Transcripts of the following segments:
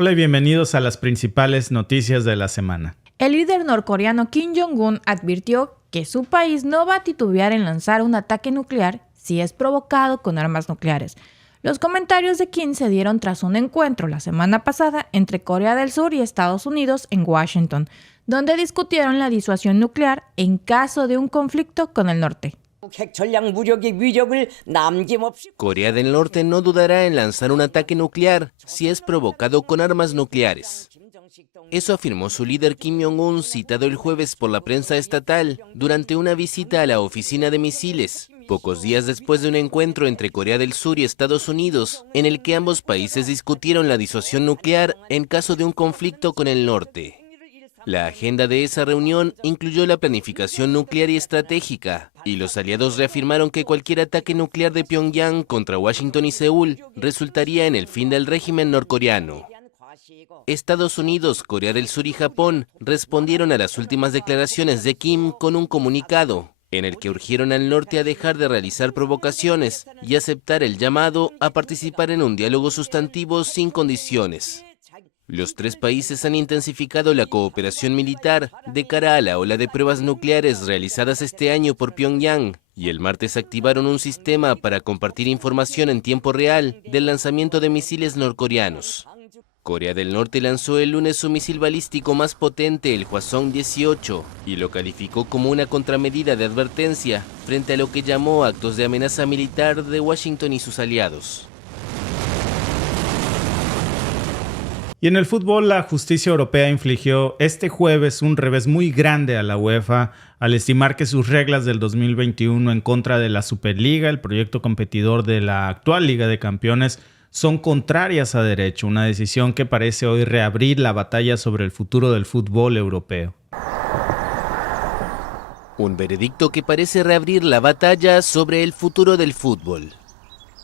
Hola y bienvenidos a las principales noticias de la semana. El líder norcoreano Kim Jong-un advirtió que su país no va a titubear en lanzar un ataque nuclear si es provocado con armas nucleares. Los comentarios de Kim se dieron tras un encuentro la semana pasada entre Corea del Sur y Estados Unidos en Washington, donde discutieron la disuasión nuclear en caso de un conflicto con el norte. Corea del Norte no dudará en lanzar un ataque nuclear si es provocado con armas nucleares. Eso afirmó su líder Kim Jong-un, citado el jueves por la prensa estatal durante una visita a la oficina de misiles, pocos días después de un encuentro entre Corea del Sur y Estados Unidos, en el que ambos países discutieron la disuasión nuclear en caso de un conflicto con el norte. La agenda de esa reunión incluyó la planificación nuclear y estratégica, y los aliados reafirmaron que cualquier ataque nuclear de Pyongyang contra Washington y Seúl resultaría en el fin del régimen norcoreano. Estados Unidos, Corea del Sur y Japón respondieron a las últimas declaraciones de Kim con un comunicado, en el que urgieron al norte a dejar de realizar provocaciones y aceptar el llamado a participar en un diálogo sustantivo sin condiciones. Los tres países han intensificado la cooperación militar de cara a la ola de pruebas nucleares realizadas este año por Pyongyang, y el martes activaron un sistema para compartir información en tiempo real del lanzamiento de misiles norcoreanos. Corea del Norte lanzó el lunes su misil balístico más potente, el Hwasong-18, y lo calificó como una contramedida de advertencia frente a lo que llamó actos de amenaza militar de Washington y sus aliados. Y en el fútbol, la justicia europea infligió este jueves un revés muy grande a la UEFA al estimar que sus reglas del 2021 en contra de la Superliga, el proyecto competidor de la actual Liga de Campeones, son contrarias a derecho, una decisión que parece hoy reabrir la batalla sobre el futuro del fútbol europeo. Un veredicto que parece reabrir la batalla sobre el futuro del fútbol.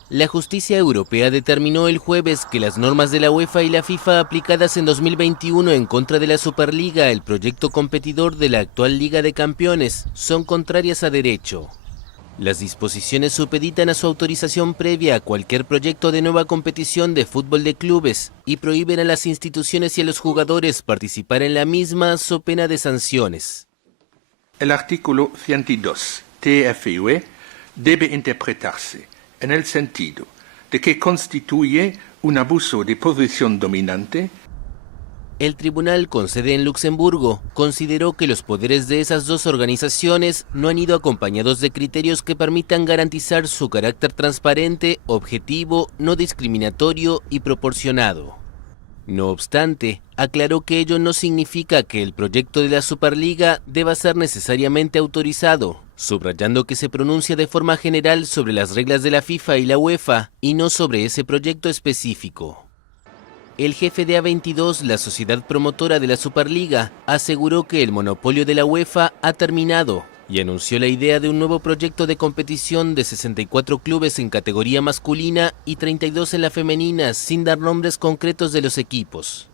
La justicia europea determinó el jueves que las normas de la UEFA y la FIFA aplicadas en 2021 en contra de la Superliga, el proyecto competidor de la actual Liga de Campeones, son contrarias a derecho. Las disposiciones supeditan a su autorización previa a cualquier proyecto de nueva competición de fútbol de clubes y prohíben a las instituciones y a los jugadores participar en la misma so pena de sanciones. El artículo 102 TFUE debe interpretarse en el sentido de que constituye un abuso de posición dominante. El tribunal con sede en Luxemburgo consideró que los poderes de esas dos organizaciones no han ido acompañados de criterios que permitan garantizar su carácter transparente, objetivo, no discriminatorio y proporcionado. No obstante, aclaró que ello no significa que el proyecto de la Superliga deba ser necesariamente autorizado, subrayando que se pronuncia de forma general sobre las reglas de la FIFA y la UEFA y no sobre ese proyecto específico. El jefe de A22, la sociedad promotora de la Superliga, aseguró que el monopolio de la UEFA ha terminado y anunció la idea de un nuevo proyecto de competición de 64 clubes en categoría masculina y 32 en la femenina, sin dar nombres concretos de los equipos.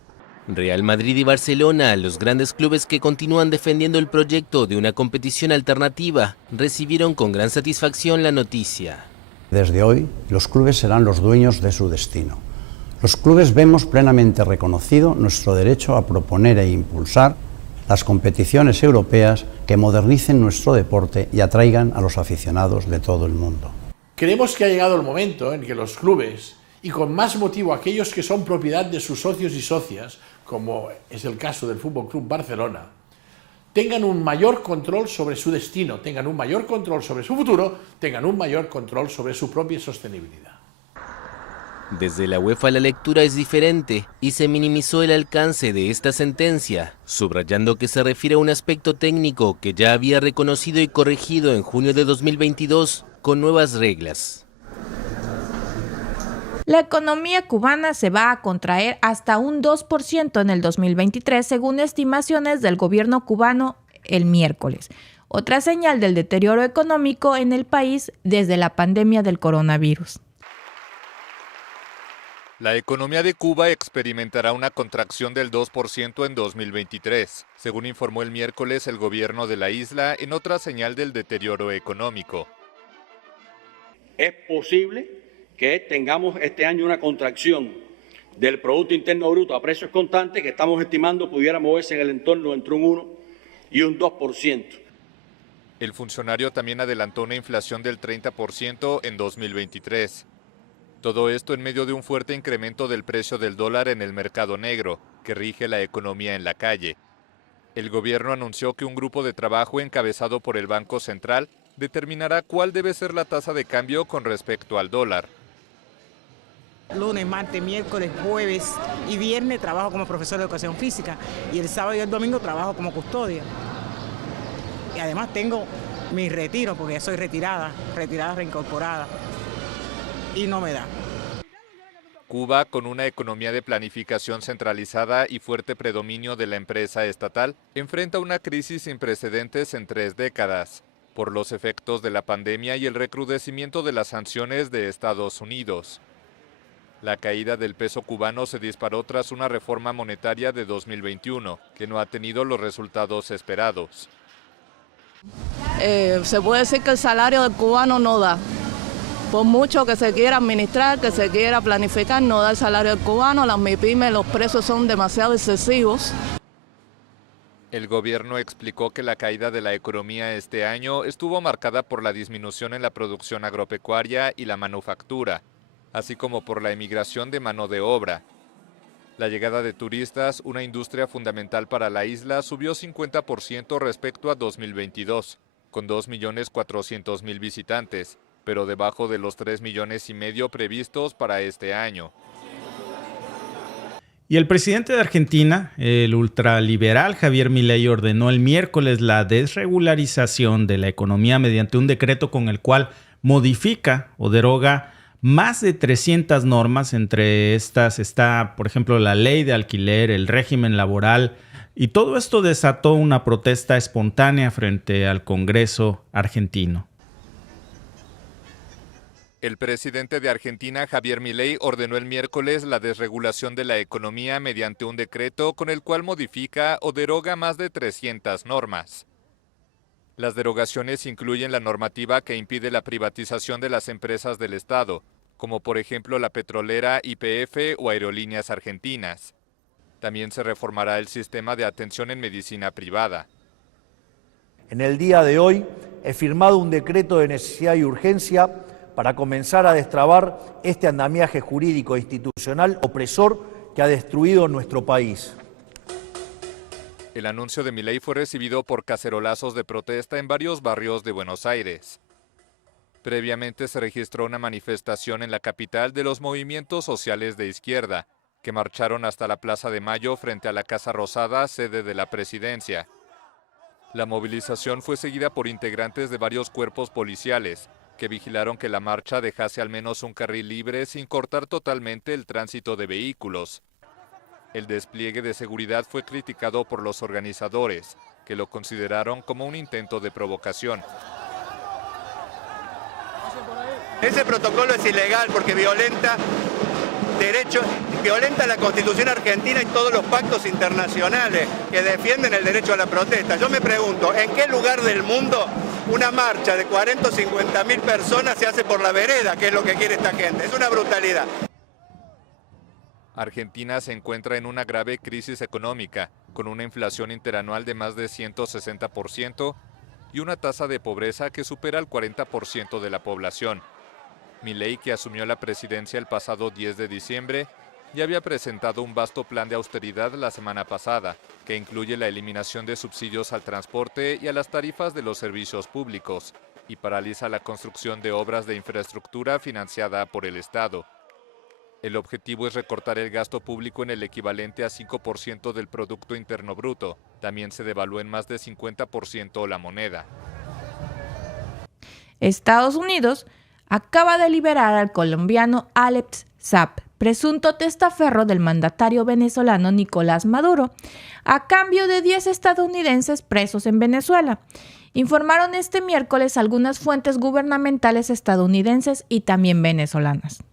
Real Madrid y Barcelona, los grandes clubes que continúan defendiendo el proyecto de una competición alternativa, recibieron con gran satisfacción la noticia. Desde hoy, los clubes serán los dueños de su destino. Los clubes vemos plenamente reconocido nuestro derecho a proponer e impulsar las competiciones europeas que modernicen nuestro deporte y atraigan a los aficionados de todo el mundo. Creemos que ha llegado el momento en que los clubes, y con más motivo aquellos que son propiedad de sus socios y socias, como es el caso del Fútbol Club Barcelona, tengan un mayor control sobre su destino, tengan un mayor control sobre su futuro, tengan un mayor control sobre su propia sostenibilidad. Desde la UEFA la lectura es diferente y se minimizó el alcance de esta sentencia, subrayando que se refiere a un aspecto técnico que ya había reconocido y corregido en junio de 2022 con nuevas reglas. La economía cubana se va a contraer hasta un 2% en el 2023, según estimaciones del gobierno cubano el miércoles. Otra señal del deterioro económico en el país desde la pandemia del coronavirus. La economía de Cuba experimentará una contracción del 2% en 2023, según informó el miércoles el gobierno de la isla en otra señal del deterioro económico. Es posible que tengamos este año una contracción del Producto Interno Bruto a precios constantes, que estamos estimando pudiera moverse en el entorno entre un 1 y un 2%. El funcionario también adelantó una inflación del 30% en 2023. Todo esto en medio de un fuerte incremento del precio del dólar en el mercado negro, que rige la economía en la calle. El gobierno anunció que un grupo de trabajo encabezado por el Banco Central determinará cuál debe ser la tasa de cambio con respecto al dólar. Lunes, martes, miércoles, jueves y viernes trabajo como profesor de educación física y el sábado y el domingo trabajo como custodia. Y además tengo mi retiro porque ya soy retirada reincorporada y no me da. Cuba, con una economía de planificación centralizada y fuerte predominio de la empresa estatal, enfrenta una crisis sin precedentes en 3 décadas, por los efectos de la pandemia y el recrudecimiento de las sanciones de Estados Unidos. La caída del peso cubano se disparó tras una reforma monetaria de 2021, que no ha tenido los resultados esperados. Se puede decir que el salario del cubano no da. Por mucho que se quiera administrar, que se quiera planificar, no da el salario del cubano. Las MIPYME, los precios son demasiado excesivos. El gobierno explicó que la caída de la economía este año estuvo marcada por la disminución en la producción agropecuaria y la manufactura, así como por la emigración de mano de obra. La llegada de turistas, una industria fundamental para la isla, subió 50% respecto a 2022, con 2.400.000 visitantes, pero debajo de los 3,5 millones previstos para este año. Y el presidente de Argentina, el ultraliberal Javier Milei, ordenó el miércoles la desregularización de la economía mediante un decreto con el cual modifica o deroga más de 300 normas. Entre estas está, por ejemplo, la ley de alquiler, el régimen laboral, y todo esto desató una protesta espontánea frente al Congreso argentino. El presidente de Argentina, Javier Milei, ordenó el miércoles la desregulación de la economía mediante un decreto con el cual modifica o deroga más de 300 normas. Las derogaciones incluyen la normativa que impide la privatización de las empresas del Estado, como por ejemplo la petrolera YPF o Aerolíneas Argentinas. También se reformará el sistema de atención en medicina privada. En el día de hoy he firmado un decreto de necesidad y urgencia para comenzar a destrabar este andamiaje jurídico e institucional opresor que ha destruido nuestro país. El anuncio de Milei fue recibido por cacerolazos de protesta en varios barrios de Buenos Aires. Previamente se registró una manifestación en la capital de los movimientos sociales de izquierda, que marcharon hasta la Plaza de Mayo frente a la Casa Rosada, sede de la presidencia. La movilización fue seguida por integrantes de varios cuerpos policiales, que vigilaron que la marcha dejase al menos un carril libre sin cortar totalmente el tránsito de vehículos. El despliegue de seguridad fue criticado por los organizadores, que lo consideraron como un intento de provocación. Ese protocolo es ilegal porque violenta la Constitución argentina y todos los pactos internacionales que defienden el derecho a la protesta. Yo me pregunto, ¿en qué lugar del mundo una marcha de 40 o 50.000 personas se hace por la vereda, que es lo que quiere esta gente? Es una brutalidad. Argentina se encuentra en una grave crisis económica, con una inflación interanual de más de 160% y una tasa de pobreza que supera el 40% de la población. Milei, que asumió la presidencia el pasado 10 de diciembre, ya había presentado un vasto plan de austeridad la semana pasada, que incluye la eliminación de subsidios al transporte y a las tarifas de los servicios públicos, y paraliza la construcción de obras de infraestructura financiada por el Estado. El objetivo es recortar el gasto público en el equivalente a 5% del Producto Interno Bruto. También se devaluó en más de 50% la moneda. Estados Unidos acaba de liberar al colombiano Alex Saab, presunto testaferro del mandatario venezolano Nicolás Maduro, a cambio de 10 estadounidenses presos en Venezuela. Informaron este miércoles algunas fuentes gubernamentales estadounidenses y también venezolanas.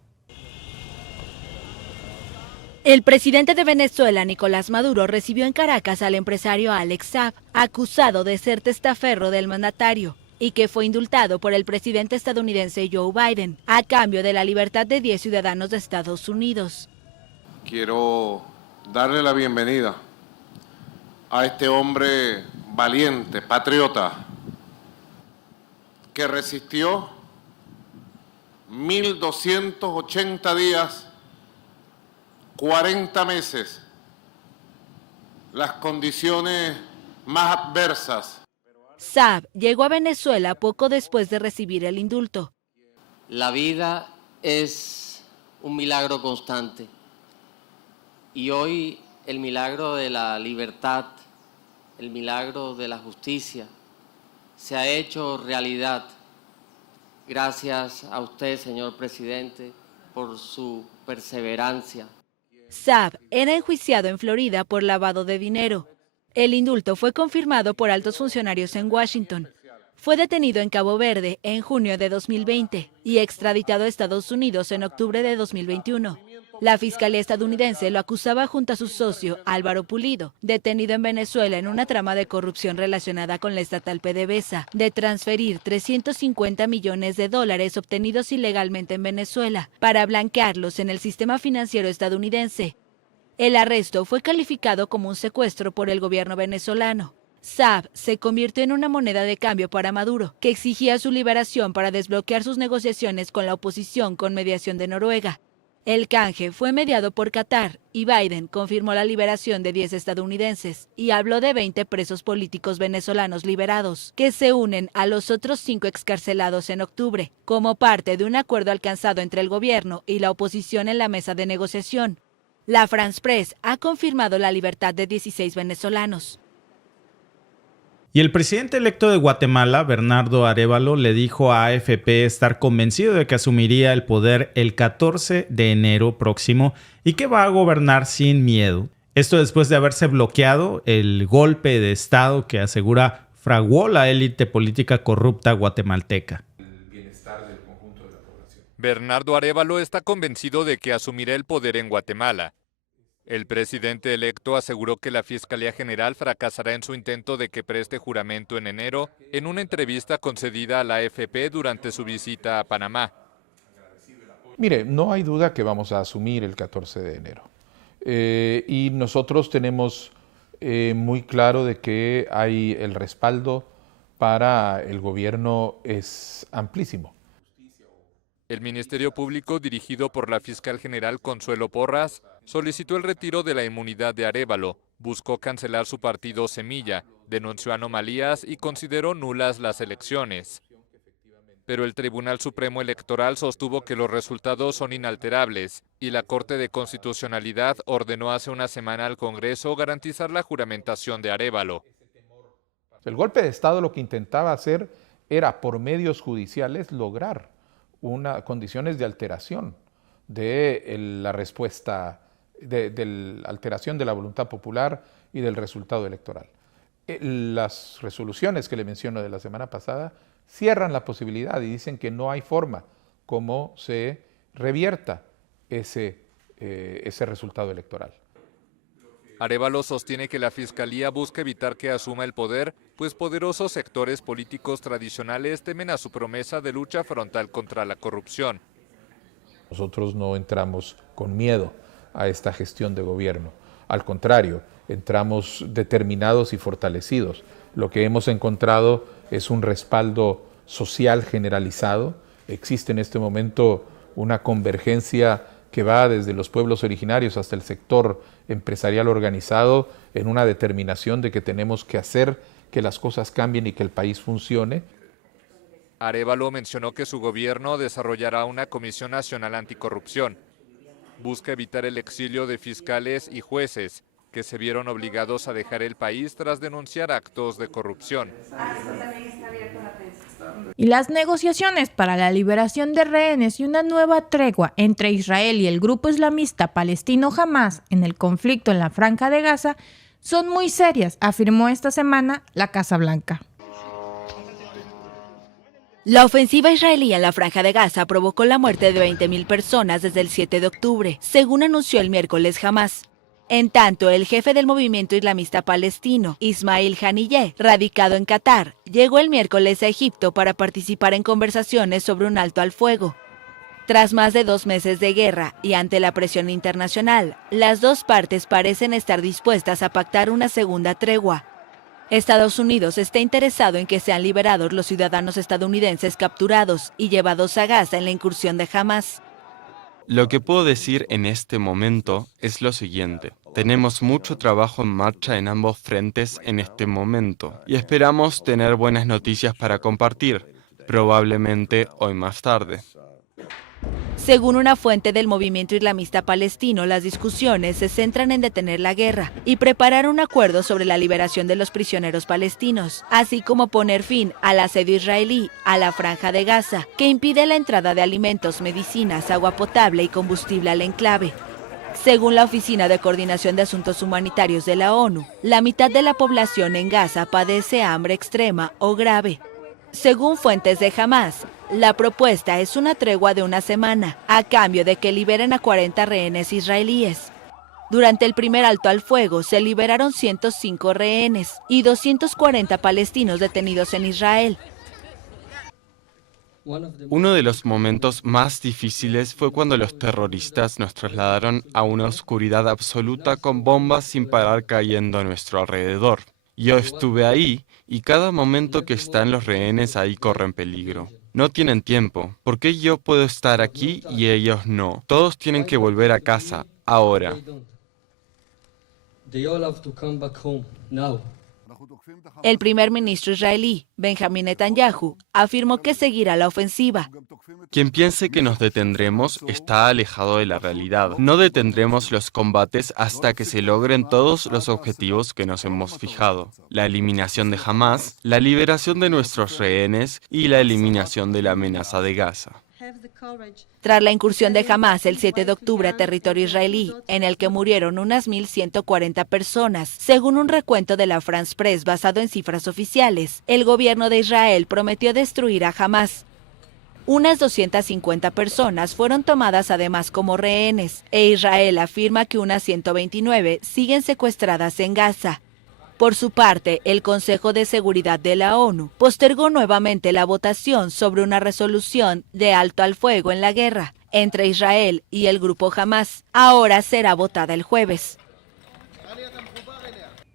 El presidente de Venezuela, Nicolás Maduro, recibió en Caracas al empresario Alex Saab, acusado de ser testaferro del mandatario, y que fue indultado por el presidente estadounidense Joe Biden, a cambio de la libertad de 10 ciudadanos de Estados Unidos. quiero darle la bienvenida a este hombre valiente, patriota, que resistió 1280 días, 40 meses, las condiciones más adversas. Saab llegó a Venezuela poco después de recibir el indulto. La vida es un milagro constante y hoy el milagro de la libertad, el milagro de la justicia se ha hecho realidad gracias a usted, señor presidente, por su perseverancia. Saab era enjuiciado en Florida por lavado de dinero. El indulto fue confirmado por altos funcionarios en Washington. Fue detenido en Cabo Verde en junio de 2020 y extraditado a Estados Unidos en octubre de 2021. La fiscalía estadounidense lo acusaba junto a su socio Álvaro Pulido, detenido en Venezuela en una trama de corrupción relacionada con la estatal PDVSA, de transferir $350 millones obtenidos ilegalmente en Venezuela para blanquearlos en el sistema financiero estadounidense. El arresto fue calificado como un secuestro por el gobierno venezolano. Saab se convirtió en una moneda de cambio para Maduro, que exigía su liberación para desbloquear sus negociaciones con la oposición con mediación de Noruega. El canje fue mediado por Qatar y Biden confirmó la liberación de 10 estadounidenses y habló de 20 presos políticos venezolanos liberados, que se unen a los otros 5 excarcelados en octubre, como parte de un acuerdo alcanzado entre el gobierno y la oposición en la mesa de negociación. La France Press ha confirmado la libertad de 16 venezolanos. Y el presidente electo de Guatemala, Bernardo Arévalo, le dijo a AFP estar convencido de que asumiría el poder el 14 de enero próximo y que va a gobernar sin miedo. Esto después de haberse bloqueado el golpe de Estado que asegura fraguó la élite política corrupta guatemalteca. Bernardo Arévalo está convencido de que asumirá el poder en Guatemala. El presidente electo aseguró que la Fiscalía General fracasará en su intento de que preste juramento en enero en una entrevista concedida a la AFP durante su visita a Panamá. Mire, no hay duda que vamos a asumir el 14 de enero. Y nosotros tenemos muy claro de que hay el respaldo para el gobierno es amplísimo. El Ministerio Público, dirigido por la fiscal general Consuelo Porras, solicitó el retiro de la inmunidad de Arévalo, buscó cancelar su partido Semilla, denunció anomalías y consideró nulas las elecciones. Pero el Tribunal Supremo Electoral sostuvo que los resultados son inalterables y la Corte de Constitucionalidad ordenó hace una semana al Congreso garantizar la juramentación de Arévalo. El golpe de Estado lo que intentaba hacer era, por medios judiciales, lograr condiciones de alteración de la respuesta, de la alteración de la voluntad popular y del resultado electoral. Las resoluciones que le menciono de la semana pasada cierran la posibilidad y dicen que no hay forma como se revierta ese resultado electoral. Arévalo sostiene que la Fiscalía busca evitar que asuma el poder, pues poderosos sectores políticos tradicionales temen a su promesa de lucha frontal contra la corrupción. Nosotros no entramos con miedo a esta gestión de gobierno. Al contrario, entramos determinados y fortalecidos. Lo que hemos encontrado es un respaldo social generalizado. Existe en este momento una convergencia que va desde los pueblos originarios hasta el sector empresarial organizado en una determinación de que tenemos que hacer que las cosas cambien y que el país funcione. Arévalo mencionó que su gobierno desarrollará una Comisión Nacional Anticorrupción. Busca evitar el exilio de fiscales y jueces que se vieron obligados a dejar el país tras denunciar actos de corrupción. Y las negociaciones para la liberación de rehenes y una nueva tregua entre Israel y el grupo islamista palestino Hamás en el conflicto en la Franja de Gaza son muy serias, afirmó esta semana la Casa Blanca. La ofensiva israelí en la Franja de Gaza provocó la muerte de 20.000 personas desde el 7 de octubre, según anunció el miércoles Hamás. En tanto, el jefe del movimiento islamista palestino, Ismail Haniyeh, radicado en Qatar, llegó el miércoles a Egipto para participar en conversaciones sobre un alto al fuego. Tras más de 2 meses de guerra y ante la presión internacional, las dos partes parecen estar dispuestas a pactar una segunda tregua. Estados Unidos está interesado en que sean liberados los ciudadanos estadounidenses capturados y llevados a Gaza en la incursión de Hamás. Lo que puedo decir en este momento es lo siguiente. Tenemos mucho trabajo en marcha en ambos frentes en este momento y esperamos tener buenas noticias para compartir, probablemente hoy más tarde. Según una fuente del movimiento islamista palestino, las discusiones se centran en detener la guerra y preparar un acuerdo sobre la liberación de los prisioneros palestinos, así como poner fin al asedio israelí a la franja de Gaza, que impide la entrada de alimentos, medicinas, agua potable y combustible al enclave. Según la Oficina de Coordinación de Asuntos Humanitarios de la ONU, la mitad de la población en Gaza padece hambre extrema o grave. Según fuentes de Hamás, la propuesta es una tregua de una semana, a cambio de que liberen a 40 rehenes israelíes. Durante el primer alto al fuego se liberaron 105 rehenes y 240 palestinos detenidos en Israel. Uno de los momentos más difíciles fue cuando los terroristas nos trasladaron a una oscuridad absoluta con bombas sin parar cayendo a nuestro alrededor. Yo estuve ahí y cada momento que están los rehenes ahí corren peligro. No tienen tiempo. ¿Por qué yo puedo estar aquí y ellos no? Todos tienen que volver a casa, ahora. El primer ministro israelí, Benjamin Netanyahu, afirmó que seguirá la ofensiva. Quien piense que nos detendremos está alejado de la realidad. No detendremos los combates hasta que se logren todos los objetivos que nos hemos fijado. La eliminación de Hamás, la liberación de nuestros rehenes y la eliminación de la amenaza de Gaza. Tras la incursión de Hamás el 7 de octubre a territorio israelí, en el que murieron unas 1.140 personas, según un recuento de la France Press basado en cifras oficiales, el gobierno de Israel prometió destruir a Hamás. Unas 250 personas fueron tomadas además como rehenes, e Israel afirma que unas 129 siguen secuestradas en Gaza. Por su parte, el Consejo de Seguridad de la ONU postergó nuevamente la votación sobre una resolución de alto al fuego en la guerra entre Israel y el grupo Hamás. Ahora será votada el jueves.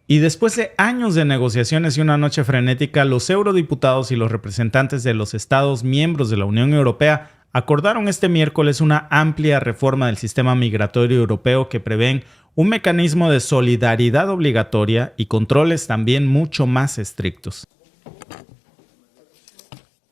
Y después de años de negociaciones y una noche frenética, los eurodiputados y los representantes de los Estados miembros de la Unión Europea acordaron este miércoles una amplia reforma del sistema migratorio europeo que prevén un mecanismo de solidaridad obligatoria y controles también mucho más estrictos.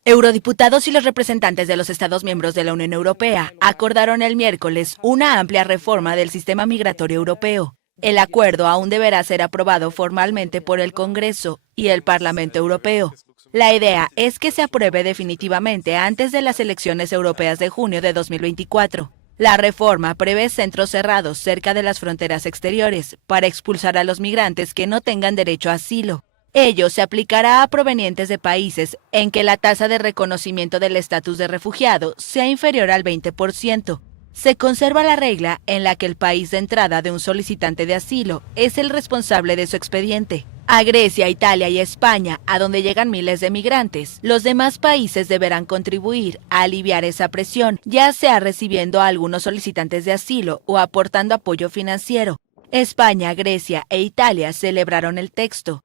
Eurodiputados y los representantes de los Estados miembros de la Unión Europea acordaron el miércoles una amplia reforma del sistema migratorio europeo. El acuerdo aún deberá ser aprobado formalmente por el Congreso y el Parlamento Europeo. La idea es que se apruebe definitivamente antes de las elecciones europeas de junio de 2024. La reforma prevé centros cerrados cerca de las fronteras exteriores para expulsar a los migrantes que no tengan derecho a asilo. Ello se aplicará a provenientes de países en que la tasa de reconocimiento del estatus de refugiado sea inferior al 20%. Se conserva la regla en la que el país de entrada de un solicitante de asilo es el responsable de su expediente. A Grecia, Italia y España, a donde llegan miles de migrantes, los demás países deberán contribuir a aliviar esa presión, ya sea recibiendo a algunos solicitantes de asilo o aportando apoyo financiero. España, Grecia e Italia celebraron el texto.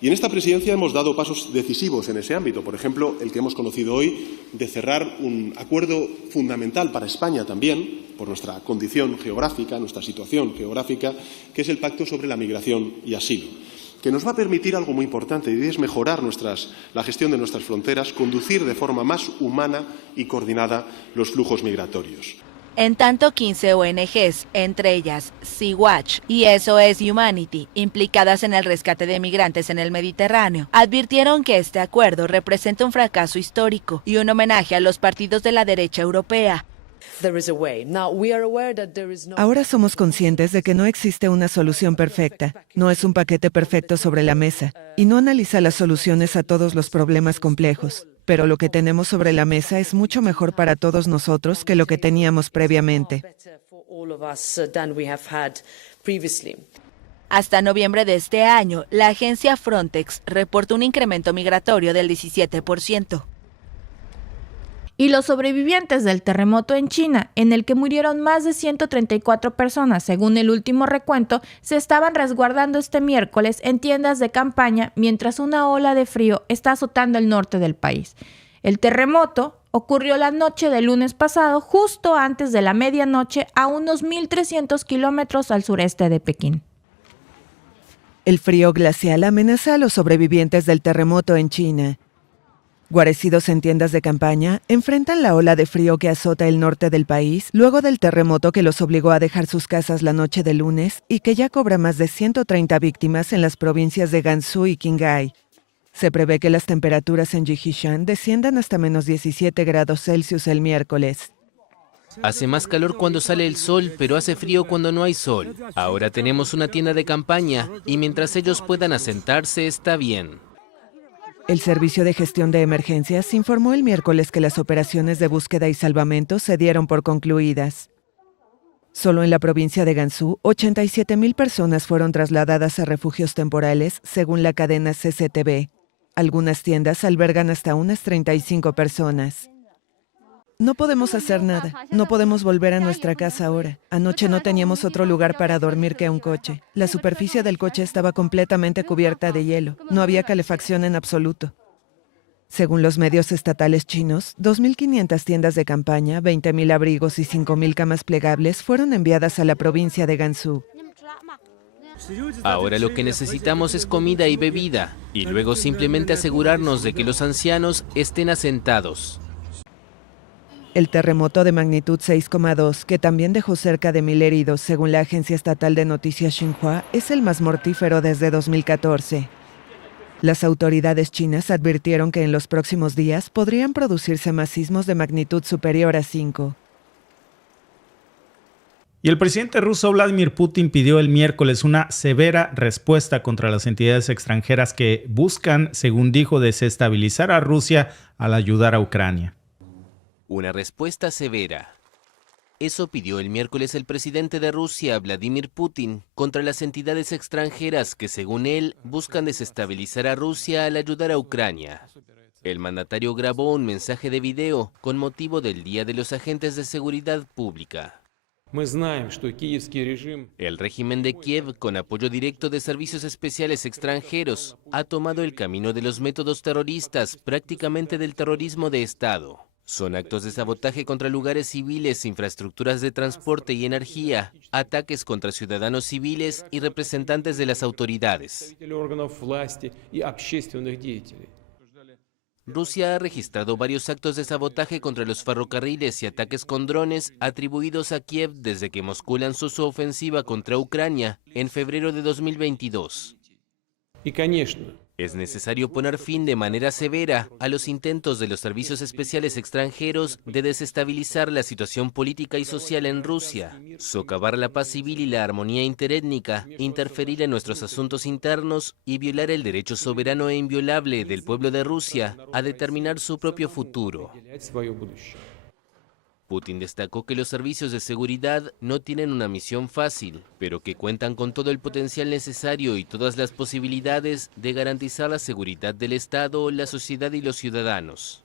Y en esta presidencia hemos dado pasos decisivos en ese ámbito. Por ejemplo, el que hemos conocido hoy de cerrar un acuerdo fundamental para España también, por nuestra condición geográfica, nuestra situación geográfica, que es el Pacto sobre la Migración y Asilo, que nos va a permitir algo muy importante, y es mejorar la gestión de nuestras fronteras, conducir de forma más humana y coordinada los flujos migratorios. En tanto, 15 ONGs, entre ellas Sea-Watch y SOS Humanity, implicadas en el rescate de migrantes en el Mediterráneo, advirtieron que este acuerdo representa un fracaso histórico y un homenaje a los partidos de la derecha europea. Ahora somos conscientes de que no existe una solución perfecta, no es un paquete perfecto sobre la mesa, y no analiza las soluciones a todos los problemas complejos. Pero lo que tenemos sobre la mesa es mucho mejor para todos nosotros que lo que teníamos previamente. Hasta noviembre de este año, la agencia Frontex reportó un incremento migratorio del 17%. Y los sobrevivientes del terremoto en China, en el que murieron más de 134 personas, según el último recuento, se estaban resguardando este miércoles en tiendas de campaña mientras una ola de frío está azotando el norte del país. El terremoto ocurrió la noche del lunes pasado, justo antes de la medianoche, a unos 1.300 kilómetros al sureste de Pekín. El frío glacial amenaza a los sobrevivientes del terremoto en China. Guarecidos en tiendas de campaña, enfrentan la ola de frío que azota el norte del país luego del terremoto que los obligó a dejar sus casas la noche del lunes y que ya cobra más de 130 víctimas en las provincias de Gansu y Qinghai. Se prevé que las temperaturas en Jigishan desciendan hasta menos 17 grados Celsius el miércoles. Hace más calor cuando sale el sol, pero hace frío cuando no hay sol. Ahora tenemos una tienda de campaña y mientras ellos puedan asentarse está bien. El Servicio de Gestión de Emergencias informó el miércoles que las operaciones de búsqueda y salvamento se dieron por concluidas. Solo en la provincia de Gansu, 87,000 personas fueron trasladadas a refugios temporales, según la cadena CCTV. Algunas tiendas albergan hasta unas 35 personas. No podemos hacer nada. No podemos volver a nuestra casa ahora. Anoche no teníamos otro lugar para dormir que un coche. La superficie del coche estaba completamente cubierta de hielo. No había calefacción en absoluto. Según los medios estatales chinos, 2.500 tiendas de campaña, 20,000 abrigos y 5,000 camas plegables fueron enviadas a la provincia de Gansu. Ahora lo que necesitamos es comida y bebida, y luego simplemente asegurarnos de que los ancianos estén asentados. El terremoto de magnitud 6,2, que también dejó cerca de 1,000 heridos, según la agencia estatal de noticias Xinhua, es el más mortífero desde 2014. Las autoridades chinas advirtieron que en los próximos días podrían producirse más sismos de magnitud superior a 5. Y el presidente ruso Vladimir Putin pidió el miércoles una severa respuesta contra las entidades extranjeras que buscan, según dijo, desestabilizar a Rusia al ayudar a Ucrania. Una respuesta severa. Eso pidió el miércoles el presidente de Rusia, Vladimir Putin, contra las entidades extranjeras que, según él, buscan desestabilizar a Rusia al ayudar a Ucrania. El mandatario grabó un mensaje de video con motivo del Día de los Agentes de Seguridad Pública. El régimen de Kiev, con apoyo directo de servicios especiales extranjeros, ha tomado el camino de los métodos terroristas, prácticamente del terrorismo de Estado. Son actos de sabotaje contra lugares civiles, infraestructuras de transporte y energía, ataques contra ciudadanos civiles y representantes de las autoridades. Rusia ha registrado varios actos de sabotaje contra los ferrocarriles y ataques con drones atribuidos a Kiev desde que Moscú lanzó su ofensiva contra Ucrania en febrero de 2022. Es necesario poner fin de manera severa a los intentos de los servicios especiales extranjeros de desestabilizar la situación política y social en Rusia, socavar la paz civil y la armonía interétnica, interferir en nuestros asuntos internos y violar el derecho soberano e inviolable del pueblo de Rusia a determinar su propio futuro. Putin destacó que los servicios de seguridad no tienen una misión fácil, pero que cuentan con todo el potencial necesario y todas las posibilidades de garantizar la seguridad del Estado, la sociedad y los ciudadanos.